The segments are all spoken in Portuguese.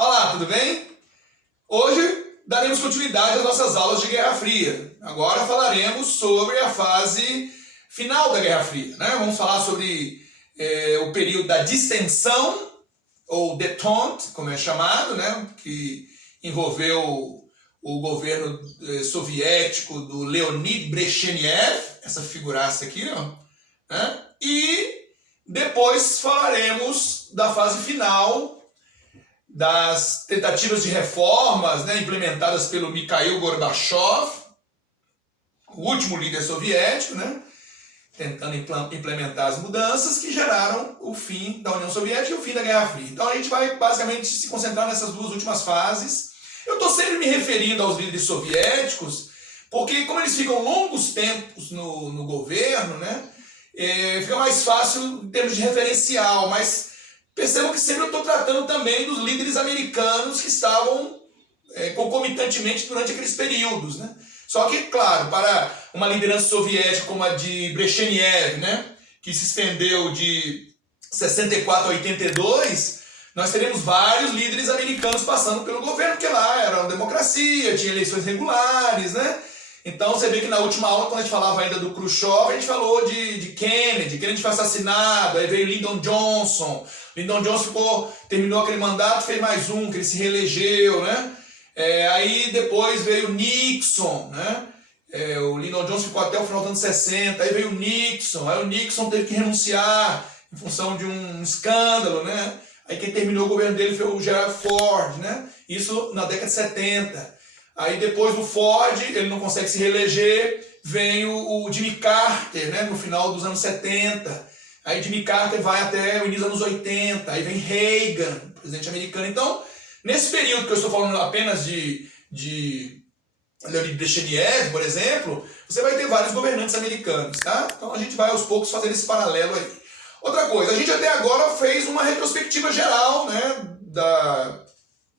Olá, tudo bem? Hoje daremos continuidade às nossas aulas de Guerra Fria. Agora falaremos sobre a fase final da Guerra Fria, né? Vamos falar sobre o período da distensão, ou détente, como é chamado, né? Que envolveu o governo soviético do Leonid Brezhnev, essa figuraça aqui, ó, né? E depois falaremos da fase final, das tentativas de reformas, né, implementadas pelo Mikhail Gorbachev, o último líder soviético, né, tentando implementar as mudanças que geraram o fim da União Soviética e o fim da Guerra Fria. Então a gente vai basicamente se concentrar nessas duas últimas fases. Eu estou sempre me referindo aos líderes soviéticos, porque como eles ficam longos tempos no governo, né, fica mais fácil em termos de referencial, mas percebam que sempre eu estou tratando também dos líderes americanos que estavam concomitantemente durante aqueles períodos, né? Só que, claro, para uma liderança soviética como a de Brezhnev, né, que se estendeu de 64 a 82, nós teremos vários líderes americanos passando pelo governo, porque lá era uma democracia, tinha eleições regulares, né? Então você vê que na última aula, quando a gente falava ainda do Khrushchev, a gente falou de Kennedy. Kennedy foi assassinado, aí veio Lyndon Johnson. Lyndon Johnson terminou aquele mandato, fez mais um, que ele se reelegeu, né? Aí depois veio Nixon, né? O Lyndon Johnson ficou até o final dos anos 60, aí veio o Nixon. Aí o Nixon teve que renunciar em função de um escândalo, né? Aí quem terminou o governo dele foi o Gerald Ford, né? Isso na década de 70. Aí depois do Ford, ele não consegue se reeleger, vem o Jimmy Carter, né, no final dos anos 70. Aí Jimmy Carter vai até o início dos anos 80. Aí vem Reagan, presidente americano. Então, nesse período que eu estou falando apenas de Leonid Brezhnev, por exemplo, você vai ter vários governantes americanos, tá? Então a gente vai aos poucos fazer esse paralelo aí. Outra coisa, a gente até agora fez uma retrospectiva geral, né,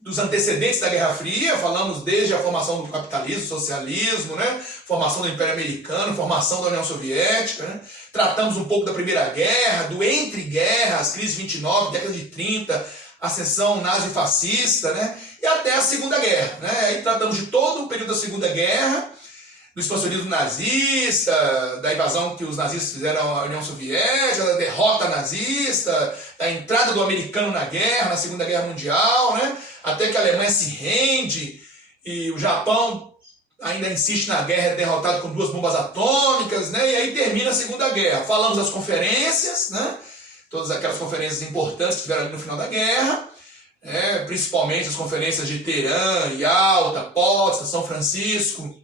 dos antecedentes da Guerra Fria. Falamos desde a formação do capitalismo, socialismo, né? Formação do Império Americano, formação da União Soviética, né? Tratamos um pouco da Primeira Guerra, do entre-guerras, crise de 29, década de 30, ascensão nazi-fascista, né? E até a Segunda Guerra, né? Aí tratamos de todo o período da Segunda Guerra, do expansionismo nazista, da invasão que os nazistas fizeram à União Soviética, da derrota nazista, da entrada do americano na guerra, na Segunda Guerra Mundial, né? Até que a Alemanha se rende e o Japão ainda insiste na guerra, é derrotado com 2 bombas atômicas, né? E aí termina a Segunda Guerra. Falamos das conferências, né? Todas aquelas conferências importantes que tiveram ali no final da guerra, principalmente as conferências de Teherã, Yalta, Potsdam, São Francisco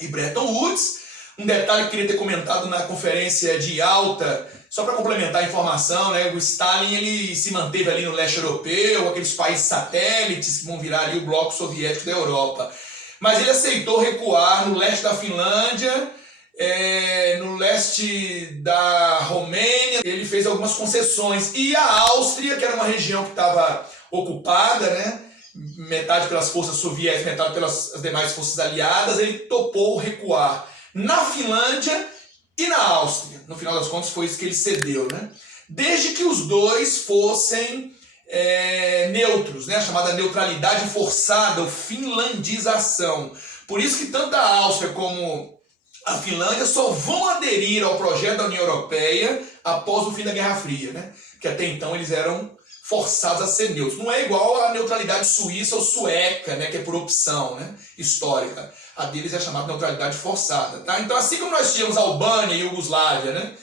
e Bretton Woods. Um detalhe que eu queria ter comentado na conferência de Yalta, só para complementar a informação, né, o Stalin ele se manteve ali no leste europeu, aqueles países satélites que vão virar ali o bloco soviético da Europa. Mas ele aceitou recuar no leste da Finlândia, no leste da Romênia, ele fez algumas concessões. E a Áustria, que era uma região que estava ocupada, né, metade pelas forças soviéticas, metade pelas demais forças aliadas, ele topou recuar na Finlândia e na Áustria. No final das contas foi isso que ele cedeu, né? Desde que os dois fossem neutros, né? A chamada neutralidade forçada, ou finlandização. Por isso que tanto a Áustria como a Finlândia só vão aderir ao projeto da União Europeia após o fim da Guerra Fria, né? Porque até então eles eram forçados a ser neutros. Não é igual à neutralidade suíça ou sueca, né, que é por opção, né, histórica. A deles é chamada neutralidade forçada. Tá? Então, assim como nós tínhamos a Albânia e a Iugoslávia, né,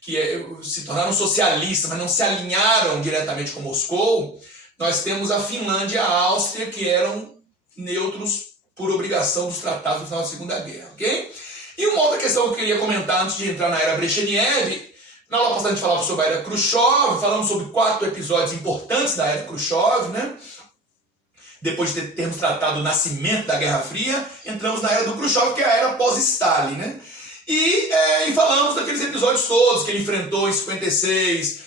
que se tornaram socialistas, mas não se alinharam diretamente com Moscou, nós temos a Finlândia e a Áustria, que eram neutros por obrigação dos tratados do final da Segunda Guerra. Okay? E uma outra questão que eu queria comentar antes de entrar na era Brezhnev. Na aula passada a gente falava sobre a era Khrushchev, falamos sobre 4 episódios importantes da era Khrushchev, né? Depois de termos tratado o nascimento da Guerra Fria, entramos na era do Khrushchev, que é a era pós-Stalin, né? E falamos daqueles episódios todos, que ele enfrentou em 56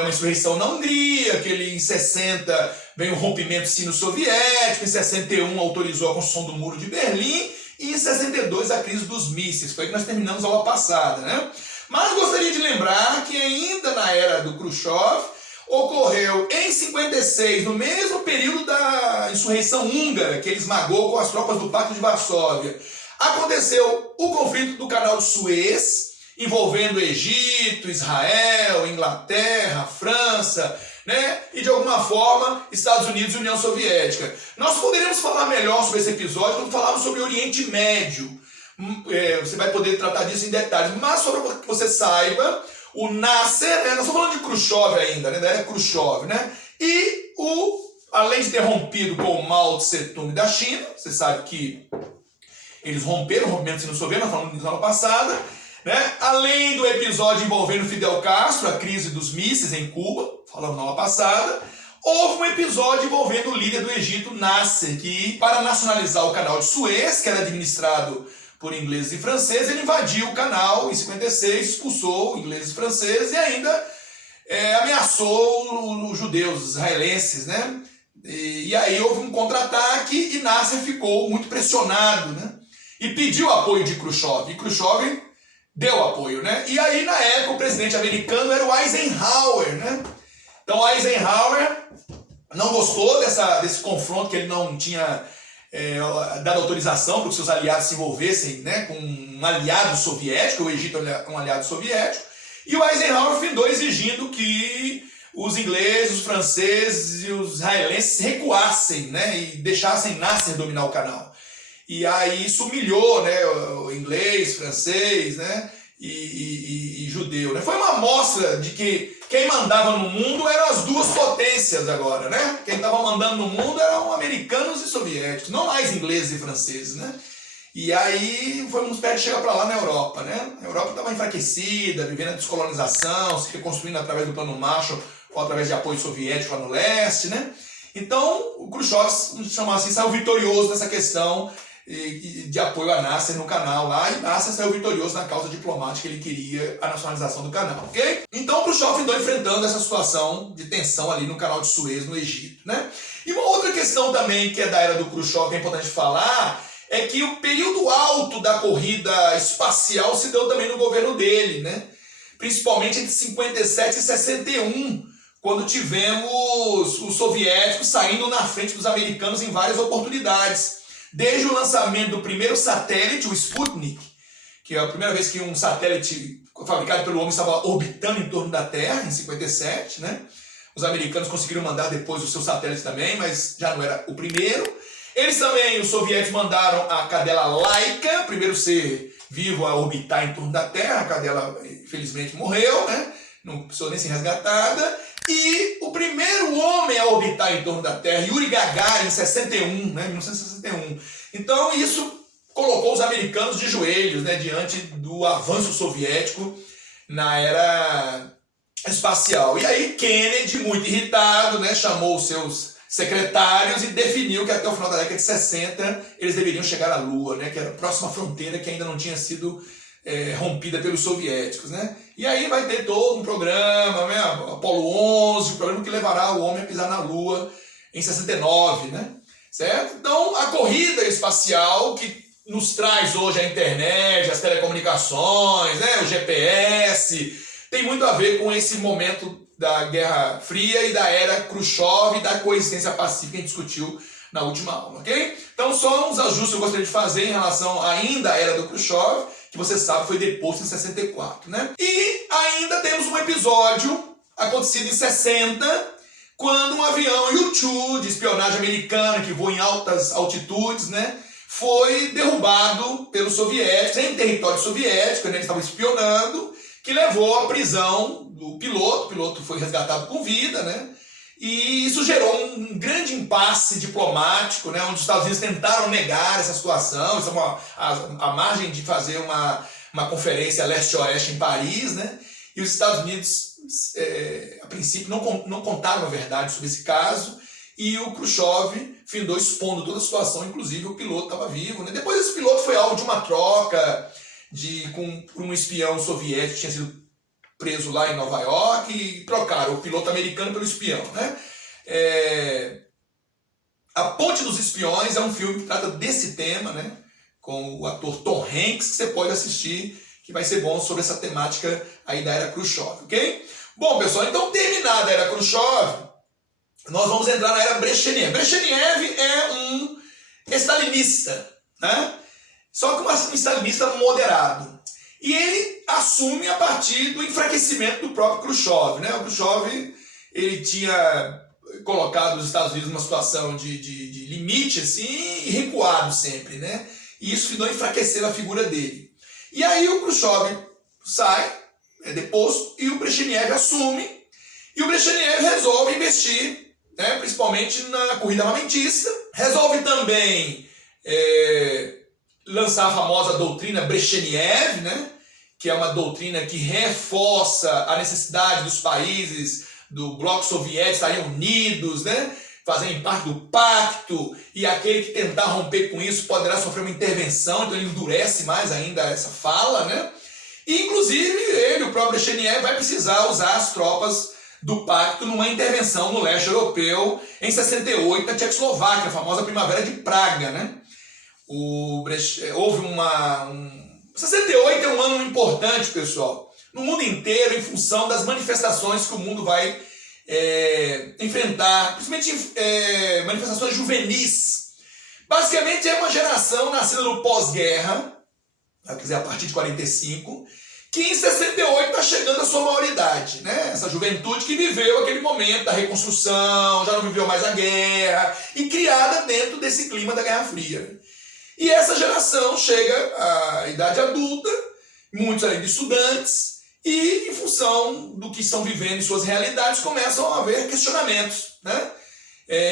uma insurreição na Hungria, que ele em 60 veio um rompimento sino-soviético, em 61 autorizou a construção do Muro de Berlim, e em 62 a crise dos mísseis. Foi que nós terminamos a aula passada, né? Mas gostaria de lembrar que ainda na era do Khrushchev ocorreu em 56, no mesmo período da insurreição húngara, que ele esmagou com as tropas do Pacto de Varsóvia. Aconteceu o conflito do Canal de Suez, envolvendo Egito, Israel, Inglaterra, França, né? E de alguma forma Estados Unidos e União Soviética. Nós poderíamos falar melhor sobre esse episódio quando falarmos sobre o Oriente Médio. Você vai poder tratar disso em detalhes, mas só para que você saiba, o Nasser, nós estamos falando de Khrushchev ainda, né? Da era Khrushchev, né? E além de ter rompido com o Mao Tse-tung da China, você sabe que eles romperam o rompimento sino-soviético, nós falamos nisso na ano passada, né? Além do episódio envolvendo Fidel Castro, a crise dos mísseis em Cuba, falamos na aula passada, houve um episódio envolvendo o líder do Egito, Nasser, que para nacionalizar o canal de Suez, que era administrado por ingleses e franceses, ele invadiu o canal em 56, expulsou ingleses e franceses e ainda ameaçou os judeus, os israelenses, né? E aí houve um contra-ataque e Nasser ficou muito pressionado, né? E pediu apoio de Khrushchev, e Khrushchev deu apoio, né? E aí, na época, o presidente americano era o Eisenhower, né? Então, Eisenhower não gostou desse confronto, que ele não tinha dado autorização para que seus aliados se envolvessem, né, com um aliado soviético, o Egito é um aliado soviético, e o Eisenhower findou exigindo que os ingleses, os franceses e os israelenses recuassem, né, e deixassem Nasser dominar o canal. E aí isso humilhou, né, o inglês, francês, né, e judeu, né? Foi uma amostra de que quem mandava no mundo eram as duas potências agora, né? Quem estava mandando no mundo eram americanos e soviéticos, não mais ingleses e franceses, né? E aí foi muito perto de chegar para lá na Europa, né? A Europa estava enfraquecida, vivendo a descolonização, se reconstruindo através do Plano Marshall ou através de apoio soviético lá no leste, né? Então o Khrushchev, chamar assim, saiu vitorioso nessa questão de apoio a Nasser no canal lá, e Nasser saiu vitorioso na causa diplomática, ele queria a nacionalização do canal, ok? Então o Khrushchev andou enfrentando essa situação de tensão ali no canal de Suez, no Egito, né? E uma outra questão também que é da era do Khrushchev, que é importante falar, é que o período alto da corrida espacial se deu também no governo dele, né? Principalmente entre 57 e 61, quando tivemos os soviéticos saindo na frente dos americanos em várias oportunidades. Desde o lançamento do primeiro satélite, o Sputnik, que é a primeira vez que um satélite fabricado pelo homem estava orbitando em torno da Terra, em 57, né? Os americanos conseguiram mandar depois o seu satélite também, mas já não era o primeiro. Eles também, os soviéticos, mandaram a cadela Laika, primeiro ser vivo a orbitar em torno da Terra. A cadela, infelizmente, morreu, né? Não precisou nem ser resgatada. E o primeiro homem a orbitar em torno da Terra, Yuri Gagarin, em 61, né? 1961. Então, isso colocou os americanos de joelhos, né? Diante do avanço soviético na era espacial. E aí, Kennedy, muito irritado, né? Chamou os seus secretários e definiu que até o final da década de 60 eles deveriam chegar à Lua, né? Que era a próxima fronteira que ainda não tinha sido rompida pelos soviéticos, né? E aí vai ter todo um programa, né? Apolo 11, um programa que levará o homem a pisar na Lua em 69, né? Certo? Então, a corrida espacial que nos traz hoje a internet, as telecomunicações, né? O GPS, tem muito a ver com esse momento da Guerra Fria e da era Khrushchev e da coexistência pacífica que a gente discutiu na última aula, ok? Então, só uns ajustes que eu gostaria de fazer em relação ainda à era do Khrushchev, que você sabe foi deposto em 64, né? E ainda temos um episódio acontecido em 60, quando um avião U-2 de espionagem americana que voa em altas altitudes, né, foi derrubado pelos soviéticos, em território soviético, né, eles estavam espionando, que levou à prisão do piloto. O piloto foi resgatado com vida, né? E isso gerou um grande impasse diplomático, né, onde os Estados Unidos tentaram negar essa situação, estavam à margem de fazer uma conferência leste-oeste em Paris, né, e os Estados Unidos, a princípio, não contaram a verdade sobre esse caso, e o Khrushchev findou expondo toda a situação, inclusive o piloto estava vivo, né. Depois esse piloto foi alvo de uma troca com um espião soviético que tinha sido preso lá em Nova York, e trocaram o piloto americano pelo espião, né? A Ponte dos Espiões é um filme que trata desse tema, né? Com o ator Tom Hanks, que você pode assistir, que vai ser bom sobre essa temática aí da era Khrushchev, ok? Bom, pessoal, então terminada a era Khrushchev, nós vamos entrar na era Brezhnev. Brezhnev é um stalinista, né? Só que um stalinista moderado. E ele assume a partir do enfraquecimento do próprio Khrushchev, né? O Khrushchev, ele tinha colocado os Estados Unidos numa situação de limite, assim, e recuado sempre, né? E isso ficou enfraquecendo a figura dele. E aí o Khrushchev sai, é deposto, e o Brezhnev assume, e o Brezhnev resolve investir, né, principalmente na corrida armamentista, resolve também lançar a famosa doutrina Brezhnev, né, que é uma doutrina que reforça a necessidade dos países do bloco soviético estarem unidos, né, fazerem parte do pacto, e aquele que tentar romper com isso poderá sofrer uma intervenção, então ele endurece mais ainda essa fala, né? E, inclusive, ele, o próprio Brezhnev, vai precisar usar as tropas do pacto numa intervenção no leste europeu em 68, na Tchecoslováquia, a famosa Primavera de Praga, né? Houve 68 é um ano importante, pessoal, no mundo inteiro, em função das manifestações que o mundo vai enfrentar, principalmente manifestações juvenis. Basicamente é uma geração nascida no pós-guerra, quer dizer, a partir de 45, que em 68 está chegando à sua maioridade, né? Essa juventude que viveu aquele momento da reconstrução, já não viveu mais a guerra, e criada dentro desse clima da Guerra Fria. E essa geração chega à idade adulta, muitos ainda estudantes, e em função do que estão vivendo em suas realidades, começam a haver questionamentos, né?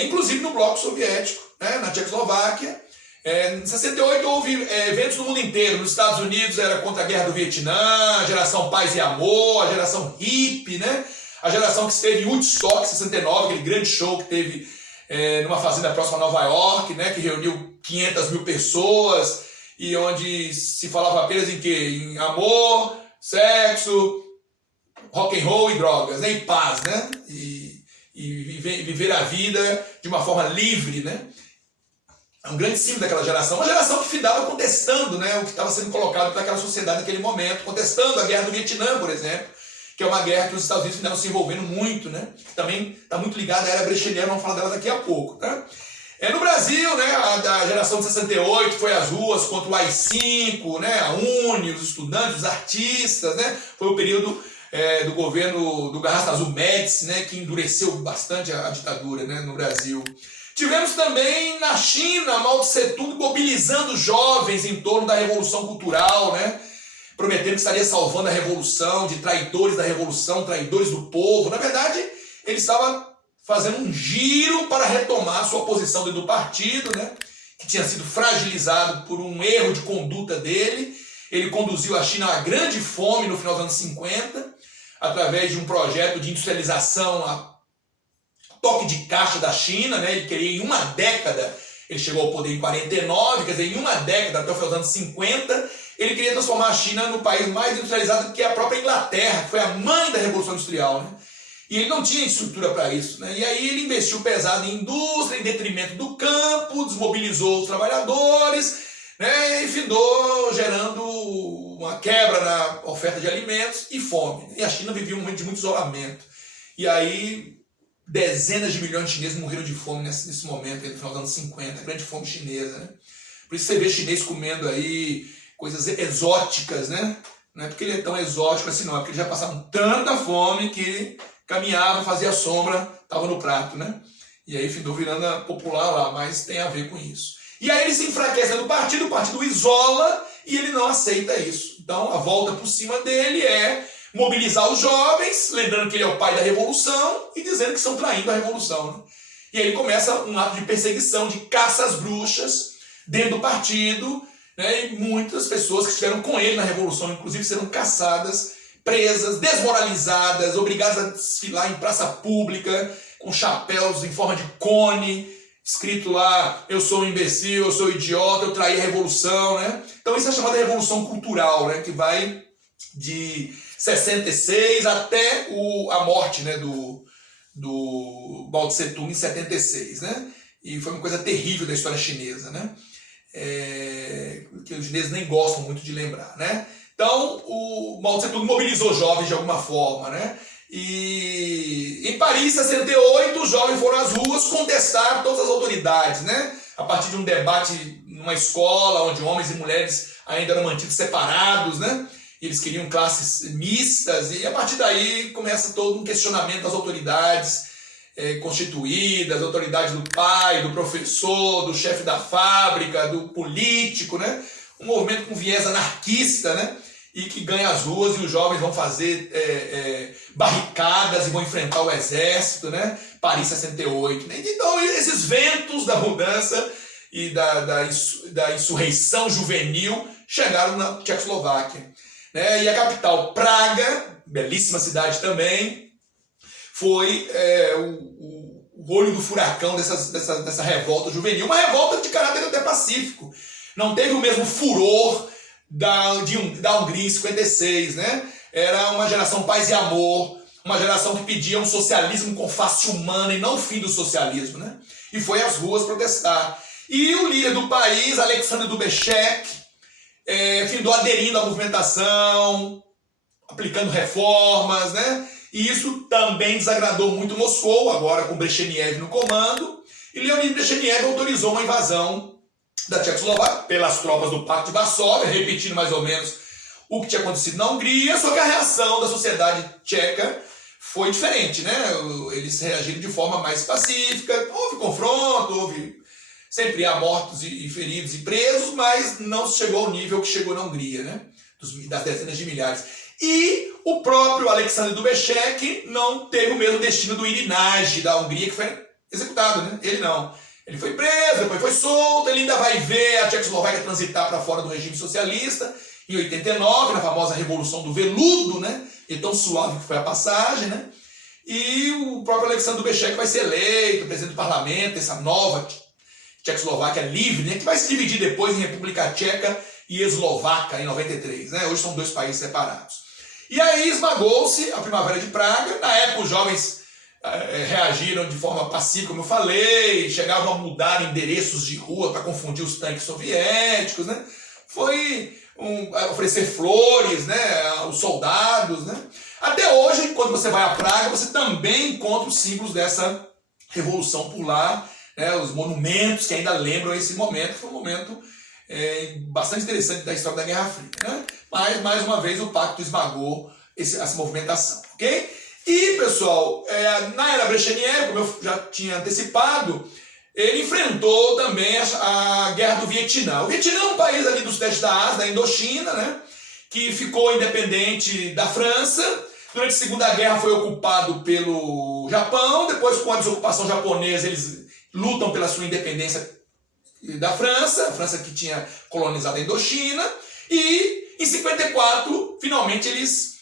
Inclusive no bloco soviético, né? Na Tchecoslováquia. Em 68 houve eventos no mundo inteiro. Nos Estados Unidos era contra a guerra do Vietnã, a geração paz e amor, a geração hippie, né? A geração que esteve em Woodstock, 69, aquele grande show que teve numa fazenda próxima a Nova York, né? Que reuniu 500 mil pessoas e onde se falava apenas em quê? Em amor, sexo, rock and roll e drogas, né? E paz, né? E viver a vida de uma forma livre, né? É um grande símbolo daquela geração, uma geração que estava contestando, né, o que estava sendo colocado para aquela sociedade naquele momento, contestando a guerra do Vietnã, por exemplo, que é uma guerra que os Estados Unidos ficaram se envolvendo muito, né? Também está muito ligada à era Brezhnev, vamos falar dela daqui a pouco, tá? No Brasil, né, a geração de 68 foi às ruas contra o AI-5, né, a UNE, os estudantes, os artistas, né? Foi o período do governo do Garrastazu Azul Médici, né, que endureceu bastante a ditadura, né, no Brasil. Tivemos também na China Mao Tse Tung mobilizando jovens em torno da Revolução Cultural, né? Prometendo que estaria salvando a Revolução, de traidores da Revolução, traidores do povo. Na verdade, ele estava fazendo um giro para retomar sua posição dentro do partido, né? Que tinha sido fragilizado por um erro de conduta dele. Ele conduziu a China à grande fome no final dos anos 50, através de um projeto de industrialização a toque de caixa da China, né? Ele queria em uma década, ele chegou ao poder em 49, quer dizer, em uma década, até o final dos anos 50, ele queria transformar a China no país mais industrializado que a própria Inglaterra, que foi a mãe da Revolução Industrial, né? E ele não tinha estrutura para isso, né? E aí ele investiu pesado em indústria, em detrimento do campo, desmobilizou os trabalhadores, né? E findou gerando uma quebra na oferta de alimentos e fome. E a China vivia um momento de muito isolamento. E aí dezenas de milhões de chineses morreram de fome nesse momento, no final dos anos 50, a grande fome chinesa, né? Por isso você vê chinês comendo aí coisas exóticas, né? Não é porque ele é tão exótico assim não, é porque eles já passaram tanta fome que caminhava, fazia sombra, estava no prato, né? E aí ficou virando popular lá, mas tem a ver com isso. E aí ele se enfraquece do partido, o partido isola e ele não aceita isso. Então a volta por cima dele é mobilizar os jovens, lembrando que ele é o pai da Revolução e dizendo que estão traindo a Revolução, né? E aí ele começa um ato de perseguição, de caça às bruxas dentro do partido, né? E muitas pessoas que estiveram com ele na Revolução, inclusive, serão caçadas, presas, desmoralizadas, obrigadas a desfilar em praça pública, com chapéus em forma de cone, escrito lá, eu sou um imbecil, eu sou um idiota, eu traí a Revolução, né? Então isso é chamada Revolução Cultural, né? Que vai de 66 até a morte, né, do Mao Tse Tung em 76, né? E foi uma coisa terrível da história chinesa, né? Que os chineses nem gostam muito de lembrar, né? Então o Mao Tse Tung mobilizou jovens de alguma forma, né? E em Paris, em 68, os jovens foram às ruas contestar todas as autoridades, né? A partir de um debate numa escola onde homens e mulheres ainda eram mantidos separados, né? Eles queriam classes mistas, e a partir daí começa todo um questionamento das autoridades constituídas, autoridades do pai, do professor, do chefe da fábrica, do político, né? Um movimento com viés anarquista, né? E que ganha as ruas, e os jovens vão fazer barricadas e vão enfrentar o exército, né? Paris 68. Né? Então, esses ventos da mudança e da insurreição juvenil chegaram na Tchecoslováquia. Né? E a capital, Praga, belíssima cidade também, foi o olho do furacão dessa revolta juvenil. Uma revolta de caráter até pacífico. Não teve o mesmo furor da Hungria em 56, né? Era uma geração paz e amor, uma geração que pedia um socialismo com face humana e não o fim do socialismo, né? E foi às ruas protestar. E o líder do país, Alexander Dubček, findou aderindo à movimentação, aplicando reformas, né? E isso também desagradou muito Moscou, agora com Brezhnev no comando, e Leonid Brezhnev autorizou uma invasão da Tchecoslováquia pelas tropas do Pacto de Varsóvia, repetindo mais ou menos o que tinha acontecido na Hungria, só que a reação da sociedade tcheca foi diferente, né? Eles reagiram de forma mais pacífica, houve confronto, sempre há mortos e feridos e presos, mas não chegou ao nível que chegou na Hungria, né? Das dezenas de milhares. E o próprio Alexander Dubček não teve o mesmo destino do Irinage da Hungria, que foi executado, né? Ele não. Ele foi preso, depois foi solto, ele ainda vai ver a Tchecoslováquia transitar para fora do regime socialista, em 89, na famosa Revolução do Veludo, né? E tão suave que foi a passagem, né? E o próprio Alexander Dubček vai ser eleito presidente do parlamento, essa nova Tchecoslováquia livre, né? Que vai se dividir depois em República Tcheca e Eslovaca, em 93, né? Hoje são dois países separados. E aí esmagou-se a Primavera de Praga. Na época os jovens reagiram de forma pacífica, como eu falei, chegavam a mudar endereços de rua para confundir os tanques soviéticos, né? Foi oferecer flores, né, aos soldados, né? Até hoje, quando você vai a Praga, você também encontra os símbolos dessa revolução por lá, né, os monumentos que ainda lembram esse momento, que foi um momento bastante interessante da história da Guerra Fria, né? Mas, mais uma vez, o pacto esmagou essa movimentação, ok? E, pessoal, na era Brezhnev, como eu já tinha antecipado, ele enfrentou também a Guerra do Vietnã. O Vietnã é um país ali do sudeste da Ásia, da Indochina, né, que ficou independente da França. Durante a Segunda Guerra foi ocupado pelo Japão. Depois, com a desocupação japonesa, eles lutam pela sua independência da França, a França que tinha colonizado a Indochina. E, em 54, finalmente eles,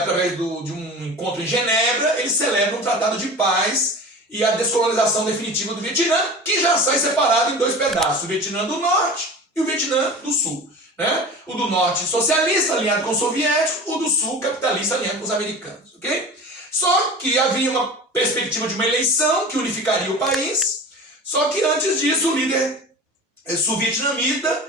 através de um encontro em Genebra, eles celebram um tratado de paz e a descolonização definitiva do Vietnã, que já sai separado em dois pedaços, o Vietnã do Norte e o Vietnã do Sul, né? O do Norte socialista, alinhado com os soviéticos, o do Sul capitalista, alinhado com os americanos, ok? Só que havia uma perspectiva de uma eleição que unificaria o país, só que antes disso o líder sul-vietnamita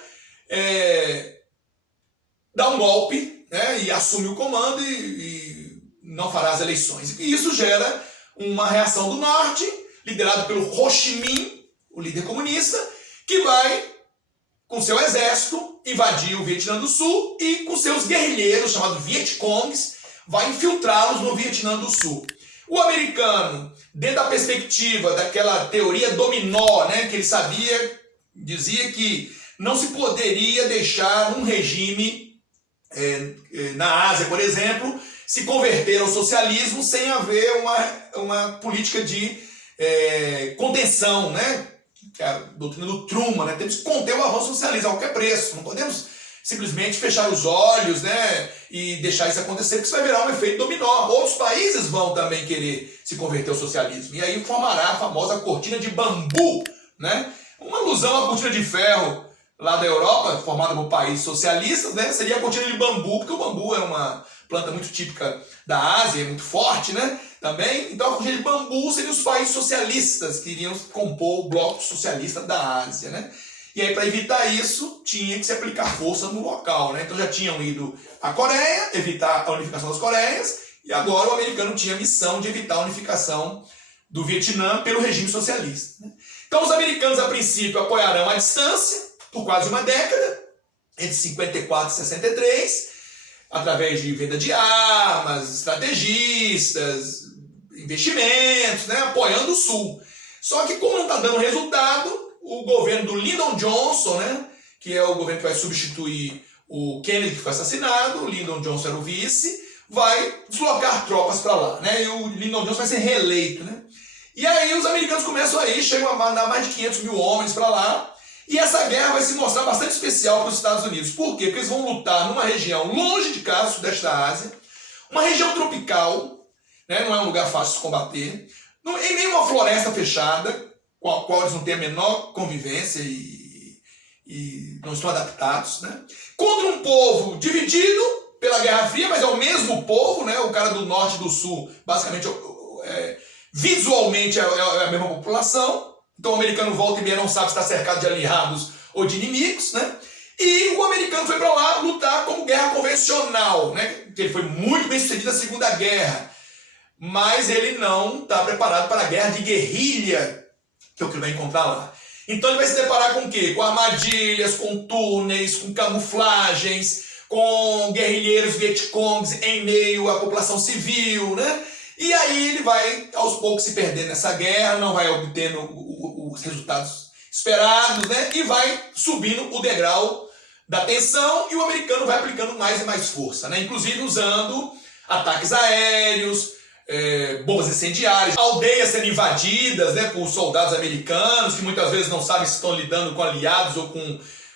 dá um golpe, né, e assume o comando e não fará as eleições. E isso gera uma reação do Norte, liderado pelo Ho Chi Minh, o líder comunista, que vai, com seu exército, invadir o Vietnã do Sul e, com seus guerrilheiros, chamados Vietcongs, vai infiltrá-los no Vietnã do Sul. O americano, dentro da perspectiva daquela teoria dominó, né, que ele dizia que não se poderia deixar um regime na Ásia, por exemplo, se converter ao socialismo sem haver uma política de contenção, né? Que é a doutrina do Truman, né? Temos que conter o avanço socialista a qualquer preço. Não podemos simplesmente fechar os olhos, né, e deixar isso acontecer, porque isso vai virar um efeito dominó. Outros países vão também querer se converter ao socialismo. E aí formará a famosa cortina de bambu, né? Uma alusão à cortina de ferro lá da Europa, formada por países socialistas, né? Seria a cortina de bambu, porque o bambu é uma planta muito típica da Ásia, é muito forte, né? Também, então a cortina de bambu seria os países socialistas que iriam compor o bloco socialista da Ásia, né? E aí, para evitar isso, tinha que se aplicar força no local, né? Então já tinham ido à Coreia, evitar a unificação das Coreias, e agora o americano tinha a missão de evitar a unificação do Vietnã pelo regime socialista. Então os americanos, a princípio, apoiarão à distância, por quase uma década, entre 54 e 63, através de venda de armas, estrategistas, investimentos, né, apoiando o Sul. Só que como não está dando resultado, o governo do Lyndon Johnson, né, que é o governo que vai substituir o Kennedy, que foi assassinado, o Lyndon Johnson era o vice, vai deslocar tropas para lá, né, e o Lyndon Johnson vai ser reeleito, né. E aí os americanos começam aí, chegam a mandar mais de 500 mil homens para lá, e essa guerra vai se mostrar bastante especial para os Estados Unidos. Por quê? Porque eles vão lutar numa região longe de casa, sudeste da Ásia, uma região tropical, né, não é um lugar fácil de combater, em nenhuma floresta fechada, com a qual eles não têm a menor convivência e não estão adaptados, né, contra um povo dividido pela Guerra Fria, mas é o mesmo povo, né, o cara do norte e do sul, basicamente, visualmente é a mesma população. Então o americano volta e meia não sabe se está cercado de aliados ou de inimigos, né? E o americano foi para lá lutar como guerra convencional, né? Ele foi muito bem sucedido na Segunda Guerra, mas ele não está preparado para a guerra de guerrilha, que é o que ele vai encontrar lá. Então ele vai se deparar com o quê? Com armadilhas, com túneis, com camuflagens, com guerrilheiros vietcongs em meio à população civil, né? E aí ele vai, aos poucos, se perder nessa guerra, não vai obtendo os resultados esperados, né? E vai subindo o degrau da tensão, e o americano vai aplicando mais e mais força, né? Inclusive usando ataques aéreos, bombas incendiárias, aldeias sendo invadidas, né, por soldados americanos, que muitas vezes não sabem se estão lidando com aliados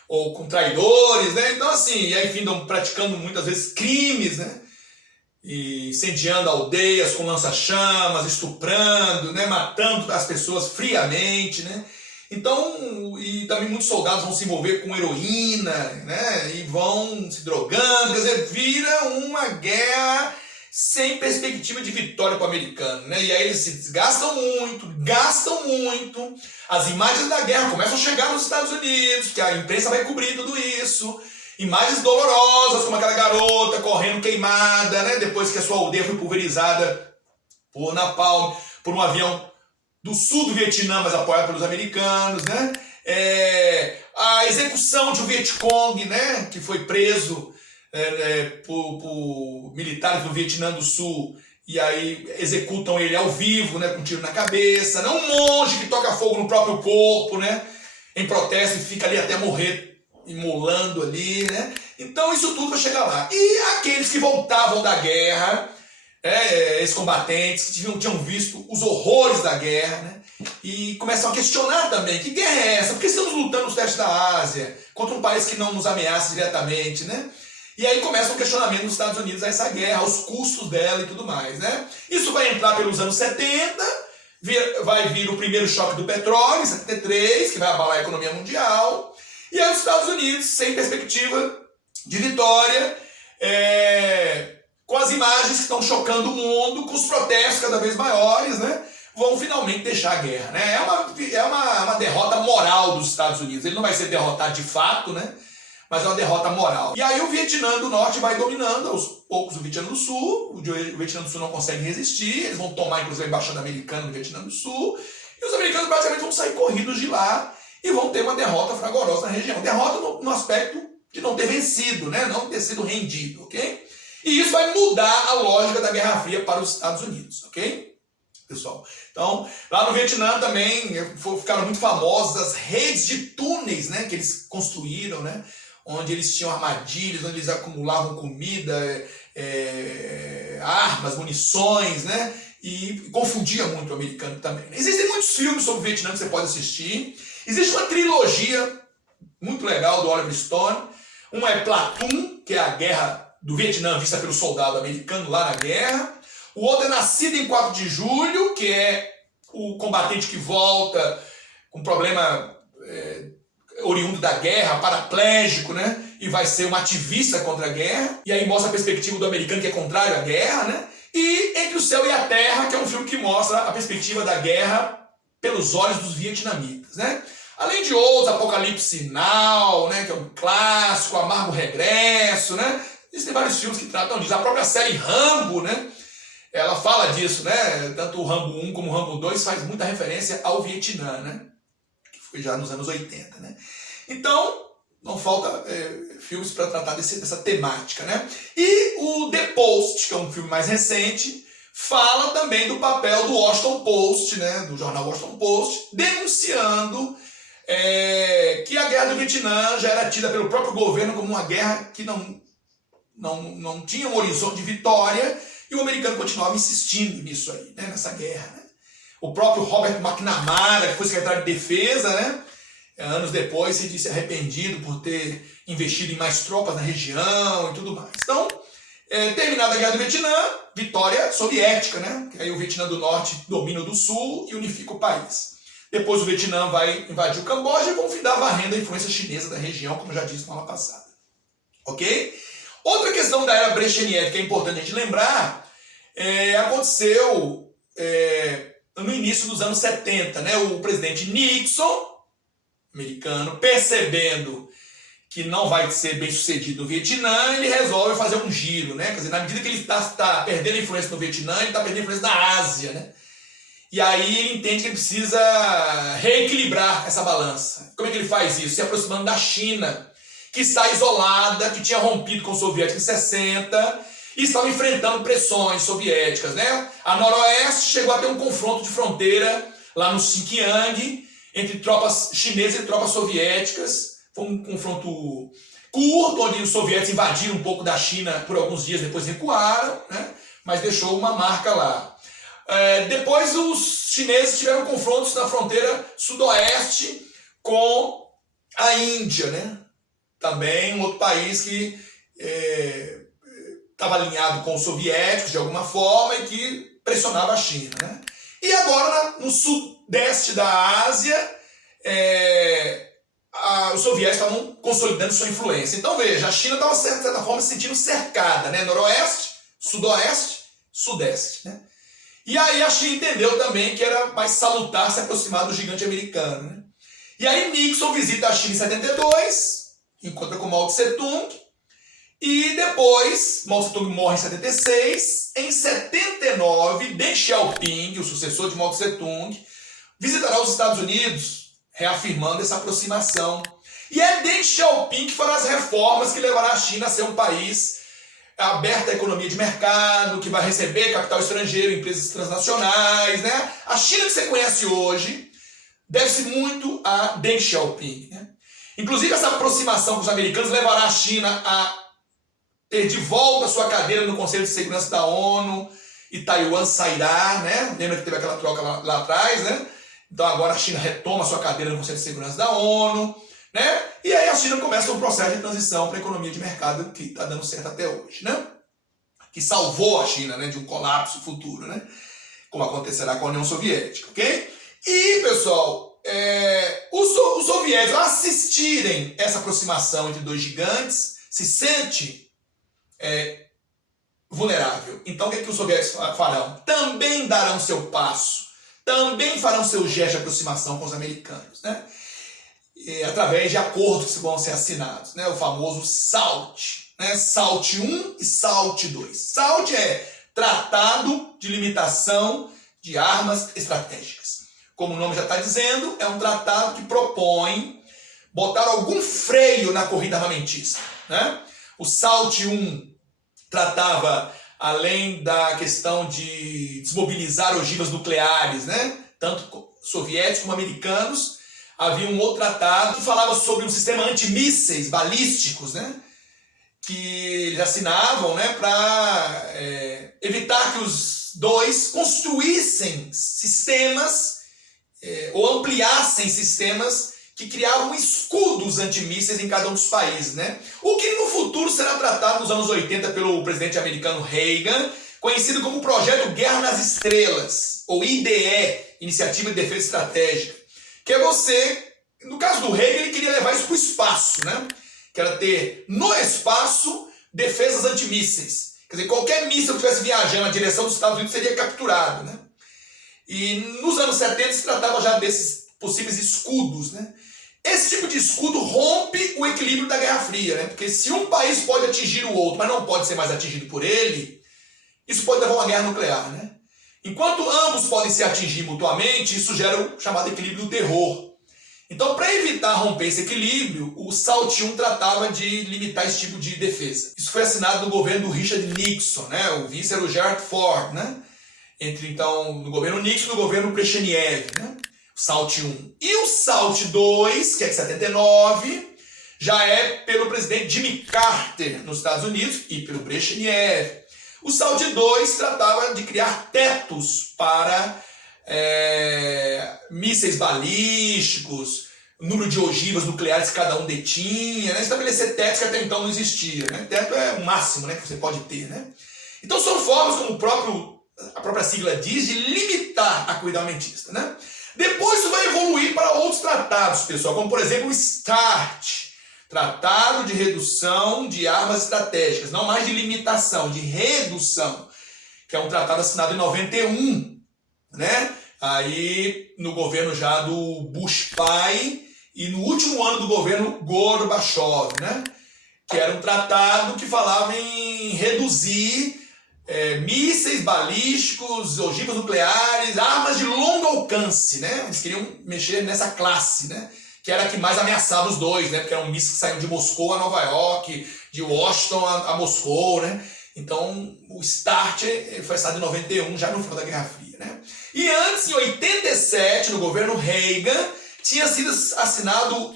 ou com traidores, né? Então assim, e aí ficam praticando muitas vezes crimes, né? E incendiando aldeias com lança-chamas, estuprando, né, matando as pessoas friamente, né? Então, e também muitos soldados vão se envolver com heroína, né, e vão se drogando, quer dizer, vira uma guerra sem perspectiva de vitória para o americano, né? E aí eles se desgastam muito, gastam muito, as imagens da guerra começam a chegar nos Estados Unidos, que a imprensa vai cobrir tudo isso. Imagens dolorosas, como aquela garota correndo queimada, né, depois que a sua aldeia foi pulverizada por napalm, por um avião do sul do Vietnã, mas apoiado pelos americanos, né? A execução de um Vietcong, né, que foi preso por militares do Vietnã do Sul, e aí executam ele ao vivo, né, com um tiro na cabeça, né? Um monge que toca fogo no próprio corpo, né, em protesto, e fica ali até morrer, imolando ali, né? Então isso tudo vai chegar lá. E aqueles que voltavam da guerra, esses combatentes que tinham visto os horrores da guerra, né? E começam a questionar também, que guerra é essa? Por que estamos lutando no sudeste da Ásia contra um país que não nos ameaça diretamente, né? E aí começa um questionamento nos Estados Unidos a essa guerra, aos custos dela e tudo mais, né? Isso vai entrar pelos anos 70, vai vir o primeiro choque do petróleo, em 73, que vai abalar a economia mundial. E aí os Estados Unidos, sem perspectiva de vitória, com as imagens que estão chocando o mundo, com os protestos cada vez maiores, né, vão finalmente deixar a guerra, né? É uma derrota moral dos Estados Unidos. Ele não vai ser derrotado de fato, né, mas é uma derrota moral. E aí o Vietnã do Norte vai dominando, aos poucos, o Vietnã do Sul. O Vietnã do Sul não consegue resistir, eles vão tomar inclusive a embaixada americana no Vietnã do Sul, e os americanos praticamente vão sair corridos de lá, e vão ter uma derrota fragorosa na região. Derrota no aspecto de não ter vencido, né? Não ter sido rendido, ok? E isso vai mudar a lógica da Guerra Fria para os Estados Unidos, ok? Pessoal, então, lá no Vietnã também ficaram muito famosas as redes de túneis, né, que eles construíram, né? Onde eles tinham armadilhas, onde eles acumulavam comida, armas, munições, né? E confundia muito o americano também. Existem muitos filmes sobre o Vietnã que você pode assistir. Existe uma trilogia muito legal do Oliver Stone. Uma é Platoon, que é a guerra do Vietnã vista pelo soldado americano lá na guerra. O outro é Nascido em 4 de Julho, que é o combatente que volta com problema oriundo da guerra, paraplégico, né? E vai ser um ativista contra a guerra. E aí mostra a perspectiva do americano que é contrário à guerra, né? E Entre o Céu e a Terra, que é um filme que mostra a perspectiva da guerra pelos olhos dos vietnamitas, né? Além de outros, Apocalipse Now, né, que é um clássico, Amargo Regresso, né? Existem vários filmes que tratam disso. A própria série Rambo, né, ela fala disso, né? Tanto o Rambo 1 como o Rambo 2 faz muita referência ao Vietnã, né? Que foi já nos anos 80, né? Então, não falta filmes para tratar dessa temática, né? E o The Post, que é um filme mais recente, fala também do papel do Washington Post, né? Do jornal Washington Post, denunciando que a guerra do Vietnã já era tida pelo próprio governo como uma guerra que não tinha um horizonte de vitória, e o americano continuava insistindo nisso aí, né? Nessa guerra, né? O próprio Robert McNamara, que foi secretário de defesa, né? Anos depois se disse arrependido por ter investido em mais tropas na região e tudo mais. Então, terminada a Guerra do Vietnã, vitória soviética, né? Que aí o Vietnã do Norte domina o do Sul e unifica o país. Depois o Vietnã vai invadir o Camboja e vão findar varrendo a influência chinesa da região, como eu já disse na aula passada. Ok? Outra questão da era brezhnev que é importante a gente lembrar, aconteceu no início dos anos 70, né? O presidente Nixon, americano, percebendo que não vai ser bem sucedido no Vietnã, ele resolve fazer um giro, né? Quer dizer, na medida que ele está perdendo influência no Vietnã, ele está perdendo influência na Ásia, né? E aí ele entende que ele precisa reequilibrar essa balança. Como é que ele faz isso? Se aproximando da China, que está isolada, que tinha rompido com os soviéticos em 60 e estava enfrentando pressões soviéticas, né? A Noroeste chegou a ter um confronto de fronteira lá no Xinjiang, entre tropas chinesas e tropas soviéticas. Foi um confronto curto, onde os soviéticos invadiram um pouco da China por alguns dias, depois recuaram, né? Mas deixou uma marca lá. Depois os chineses tiveram confrontos na fronteira sudoeste com a Índia, né? Também um outro país que estava alinhado com os soviéticos de alguma forma e que pressionava a China, né? E agora no sudeste da Ásia, os soviéticos estavam consolidando sua influência. Então veja, a China estava de certa forma se sentindo cercada, né? Noroeste, sudoeste, sudeste, né? E aí a China entendeu também que era mais salutar se aproximar do gigante americano, né? E aí Nixon visita a China em 72, encontra com Mao Tse-tung, e depois Mao Tse-tung morre em 76. Em 79, Deng Xiaoping, o sucessor de Mao Tse-tung, visitará os Estados Unidos, reafirmando essa aproximação. E é Deng Xiaoping que fará as reformas que levará a China a ser um país aberto à economia de mercado, que vai receber capital estrangeiro, empresas transnacionais, né? A China que você conhece hoje deve-se muito a Deng Xiaoping, né? Inclusive essa aproximação com os americanos levará a China a ter de volta sua cadeira no Conselho de Segurança da ONU, e Taiwan sairá, né? Lembra que teve aquela troca lá atrás, né? Então agora a China retoma sua cadeira no Conselho de Segurança da ONU, né? E aí a China começa um processo de transição para a economia de mercado que está dando certo até hoje, né? Que salvou a China, né, de um colapso futuro, né? Como acontecerá com a União Soviética, ok? E, pessoal, os soviéticos, ao assistirem essa aproximação entre dois gigantes, se sente vulnerável. Então o que os soviéticos farão? Também darão seu passo, também farão seu gesto de aproximação com os americanos, né? Através de acordos que vão ser assinados, né? O famoso SALT, né? SALT 1 e SALT 2. SALT é Tratado de Limitação de Armas Estratégicas. Como o nome já está dizendo, é um tratado que propõe botar algum freio na corrida armamentista, né? O SALT 1 tratava, além da questão de desmobilizar ogivas nucleares, né? Tanto soviéticos como americanos, havia um outro tratado que falava sobre um sistema antimísseis balísticos, né? Que eles assinavam, né? Para evitar que os dois construíssem sistemas ou ampliassem sistemas que criavam escudos antimísseis em cada um dos países, né? O que no futuro será tratado nos anos 80 pelo presidente americano Reagan, conhecido como Projeto Guerra nas Estrelas, ou IDE, Iniciativa de Defesa Estratégica. Que é você, no caso do Reagan, ele queria levar isso para o espaço, né? Que era ter no espaço defesas antimísseis. Quer dizer, qualquer míssil que estivesse viajando na direção dos Estados Unidos seria capturado, né? E nos anos 70 se tratava já desses possíveis escudos, né? Esse tipo de escudo rompe o equilíbrio da Guerra Fria, né? Porque se um país pode atingir o outro, mas não pode ser mais atingido por ele, isso pode levar a uma guerra nuclear, né? Enquanto ambos podem se atingir mutuamente, isso gera o chamado equilíbrio do terror. Então, para evitar romper esse equilíbrio, o SALT I tratava de limitar esse tipo de defesa. Isso foi assinado no governo do Richard Nixon, né? O vice era o Gerald Ford, né? Entre, então, no governo Nixon e no governo Brezhnev, né? O SALT I. E o SALT II, que é de 79, já é pelo presidente Jimmy Carter nos Estados Unidos e pelo Brezhnev. O SALT II tratava de criar tetos para mísseis balísticos, número de ogivas nucleares que cada um detinha, né? Estabelecer tetos que até então não existia, né? Teto é o máximo, né, que você pode ter, né? Então são formas, como a própria sigla diz, de limitar a corrida armamentista, né? Depois isso vai evoluir para outros tratados, pessoal, como por exemplo o START, Tratado de Redução de Armas Estratégicas, não mais de limitação, de redução, que é um tratado assinado em 91, né? Aí no governo já do Bush pai e no último ano do governo Gorbachev, né? Que era um tratado que falava em reduzir mísseis balísticos, ogivas nucleares, armas de longo alcance, né? Eles queriam mexer nessa classe, né? Que era a que mais ameaçava os dois, né? Porque eram mísseis que saíam de Moscou a Nova York, de Washington a Moscou, né? Então, o START foi assinado em 91, já no final da Guerra Fria, né? E antes, em 87, no governo Reagan, tinha sido assinado o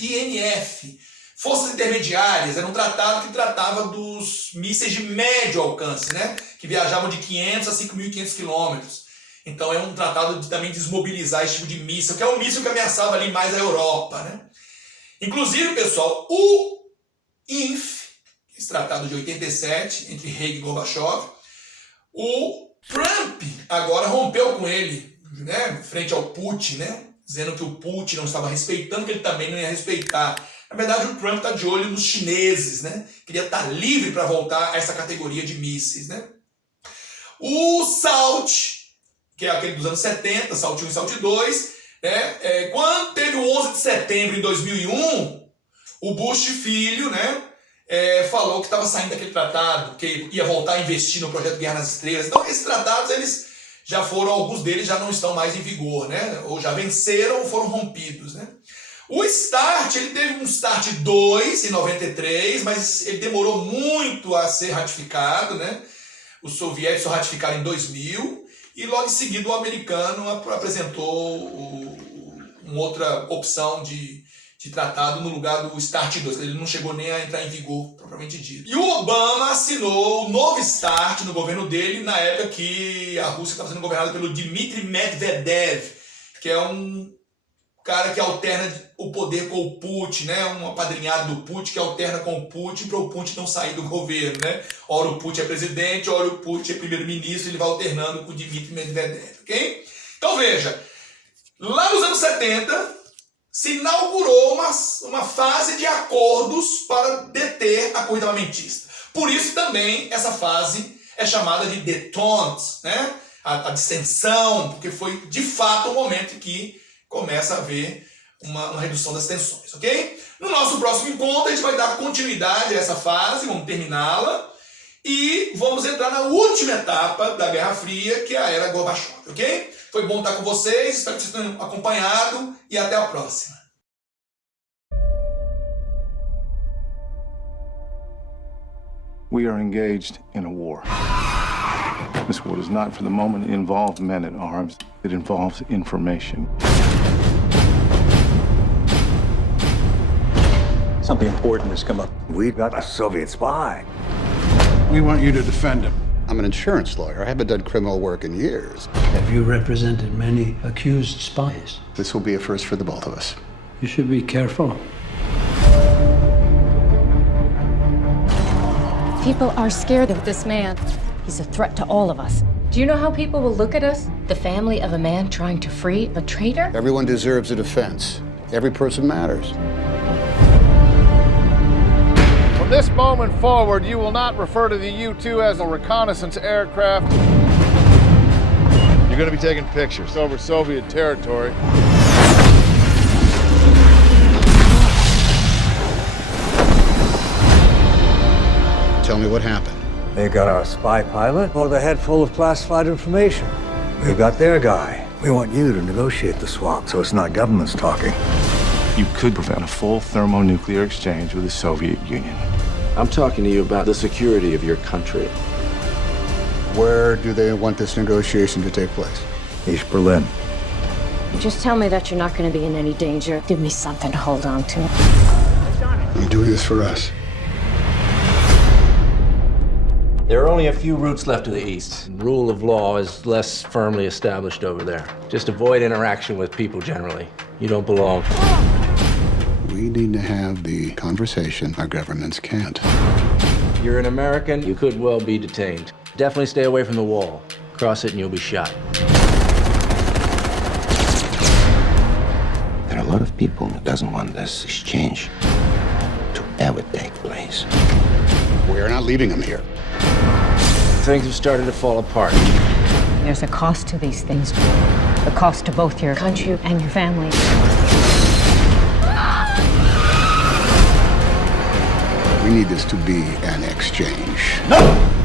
INF, Forças Intermediárias. Era um tratado que tratava dos mísseis de médio alcance, né? Que viajavam de 500 a 5.500 quilômetros. Então, é um tratado de também desmobilizar esse tipo de míssil, que é um míssil que ameaçava ali mais a Europa, né? Inclusive, pessoal, o INF, esse tratado de 87, entre Reagan e Gorbachev, o Trump agora rompeu com ele, né, frente ao Putin, né, dizendo que o Putin não estava respeitando, que ele também não ia respeitar. Na verdade, o Trump está de olho nos chineses, né, queria estar livre para voltar a essa categoria de mísseis, né. O SALT, que é aquele dos anos 70, SALT I e SALT II, né, quando teve o 11 de setembro de 2001, o Bush filho, né, falou que estava saindo daquele tratado, que ia voltar a investir no projeto Guerra nas Estrelas. Então, esses tratados, eles já foram, alguns deles já não estão mais em vigor, né? Ou já venceram ou foram rompidos, né? O START, ele teve um START 2 em 93, mas ele demorou muito a ser ratificado, né? Os soviéticos só ratificaram em 2000, e logo em seguida o americano apresentou uma outra opção de tratado no lugar do START 2. Ele não chegou nem a entrar em vigor, propriamente dito. E o Obama assinou o novo START no governo dele, na época que a Rússia estava sendo governada pelo Dmitry Medvedev, que é um cara que alterna o poder com o Putin, né? Um apadrinhado do Putin que alterna com o Putin para o Putin não sair do governo, né? Ora o Putin é presidente, ora o Putin é primeiro-ministro, ele vai alternando com o Dmitry Medvedev, ok? Então veja, lá nos anos 70, se inaugurou uma fase de acordos para deter a corrida armamentista. Por isso também essa fase é chamada de détente, né? A distensão, porque foi de fato o momento em que começa a haver uma redução das tensões, ok? No nosso próximo encontro a gente vai dar continuidade a essa fase, vamos terminá-la e vamos entrar na última etapa da Guerra Fria, que é a era Gorbachev, ok? Foi bom estar com vocês, espero que vocês tenham acompanhado e até a próxima. We are engaged in a war. This war does not for the moment involve men at arms. It involves information. Something important has come up. We've got a Soviet spy. We want you to defend him. I'm an insurance lawyer. I haven't done criminal work in years. Have you represented many accused spies? This will be a first for the both of us. You should be careful. People are scared of this man. He's a threat to all of us. Do you know how people will look at us? The family of a man trying to free a traitor? Everyone deserves a defense. Every person matters. From this moment forward, you will not refer to the U-2 as a reconnaissance aircraft. You're going to be taking pictures over Soviet territory. Tell me what happened. They got our spy pilot with a head full of classified information. We've got their guy. We want you to negotiate the swap so it's not governments talking. You could prevent a full thermonuclear exchange with the Soviet Union. I'm talking to you about the security of your country. Where do they want this negotiation to take place? East Berlin. Just tell me that you're not going to be in any danger. Give me something to hold on to. You're doing this for us. There are only a few routes left to the east. Rule of law is less firmly established over there. Just avoid interaction with people generally. You don't belong. We need to have the conversation our governments can't. You're an American, you could well be detained. Definitely stay away from the wall. Cross it and you'll be shot. There are a lot of people who doesn't want this exchange to ever take place. We are not leaving them here. Things have started to fall apart. There's a cost to these things. The cost to both your country and your family. We need this to be an exchange. No!